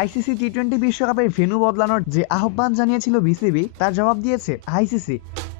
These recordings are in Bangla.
আইসিসি টি টোয়েন্টি বিশ্বকাপের ভেন্যু বদলানোর যে আহ্বান জানিয়েছিল বিসিবি তার জবাব দিয়েছে আইসিসি।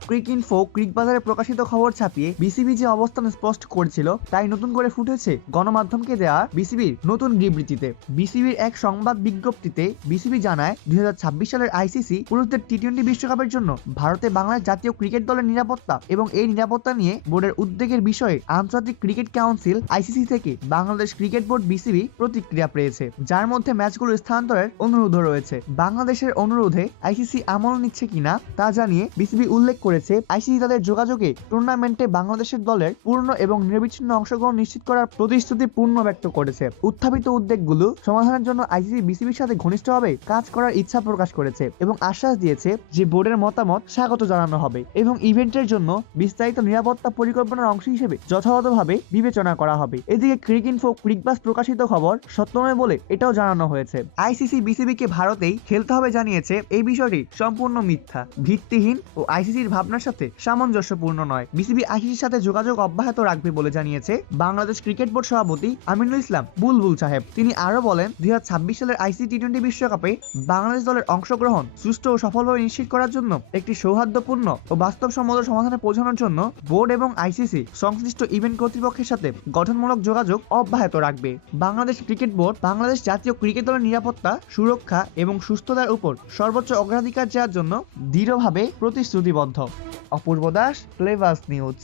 ক্রিক ইনফো ক্রিক বাজারে প্রকাশিত খবর ছাপিয়ে বিসিবি যে অবস্থান স্পষ্ট করেছিল, তাই নতুন করে ফুটেছে গণমাধ্যমকে দেওয়া বিসিবির নতুন বিবৃতিতে। বিসিবির এক সংবাদ বিজ্ঞপ্তিতে বিসিবি জানায় দু হাজার ছাব্বিশ সালের আইসিসি পুরুষদের টি টোয়েন্টি বিশ্বকাপের জন্য ভারতে বাংলাদেশ জাতীয় ক্রিকেট দলের নিরাপত্তা এবং এই নিরাপত্তা নিয়ে বোর্ডের উদ্বেগের বিষয়ে আন্তর্জাতিক ক্রিকেট কাউন্সিল আইসিসি থেকে বাংলাদেশ ক্রিকেট বোর্ড বিসিবি প্রতিক্রিয়া পেয়েছে, যার মধ্যে ম্যাচগুলো স্থানান্তরের অনুরোধও রয়েছে। বাংলাদেশের অনুরোধে আইসিসি আমল নিচ্ছে কিনা তা জানিয়ে বিসিবি উল্লেখ করেছে, আইসিসি তাদের যোগাযোগে টুর্নামেন্টে বাংলাদেশের দলের পূর্ণ এবং নিরবিচ্ছিন্ন অংশগ্রহণ নিশ্চিত করার প্রতিশ্রুতি পূর্ণ ব্যক্ত করেছে। উত্থাপিত উদ্বেগগুলো সমাধানের জন্য আইসিসি বিসিবির সাথে ঘনিষ্ঠভাবে কাজ করার ইচ্ছা প্রকাশ করেছে এবং আশ্বাস দিয়েছে যে বোর্ডের মতামত স্বাগত জানানো হবে এবং ইভেন্টের জন্য বিস্তারিত নিরাপত্তা পরিকল্পনার অংশ হিসেবে যথাযথভাবে বিবেচনা করা হবে। এদিকে ক্রিক ইনফো ক্রিকবাস প্রকাশিত খবর সত্য নয় বলে এটাও জানানো হয়েছে। আইসিসি বিসিবিকে ভারতেই খেলতে হবে জানিয়েছে এই বিষয়টি সম্পূর্ণ মিথ্যা। ভিত্তিহীন ও আইসিসির ভাবনার সাথে সামঞ্জস্যপূর্ণ নয়। বিসিবি আইসিসির সাথে যোগাযোগ অব্যাহত রাখবে বলে জানিয়েছে বাংলাদেশ ক্রিকেট বোর্ড সভাপতি আমিনুল ইসলাম বুলবুল সাহেব। তিনি আরও বলেন, দুই হাজার ছাব্বিশ সালের আইসি টি টোয়েন্টি বিশ্বকাপে বাংলাদেশ দলের অংশগ্রহণ সুষ্ঠু ও সফলভাবে নিশ্চিত করার জন্য একটি সৌহার্দ্যপূর্ণ ও বাস্তবসম্মত সমাধানে পৌঁছানোর জন্য বোর্ড এবং আইসিসি সংশ্লিষ্ট ইভেন্ট কর্তৃপক্ষের সাথে গঠনমূলক যোগাযোগ অব্যাহত রাখবে। বাংলাদেশ ক্রিকেট বোর্ড বাংলাদেশ জাতীয় ক্রিকেট দলের নিরাপত্তা, সুরক্ষা এবং সুস্থতার উপর সর্বোচ্চ অগ্রাধিকার দেওয়ার জন্য দৃঢ়ভাবে প্রতিশ্রুতিবদ্ধ। অপূর্ব দাস ফ্লেভার্স নিউজ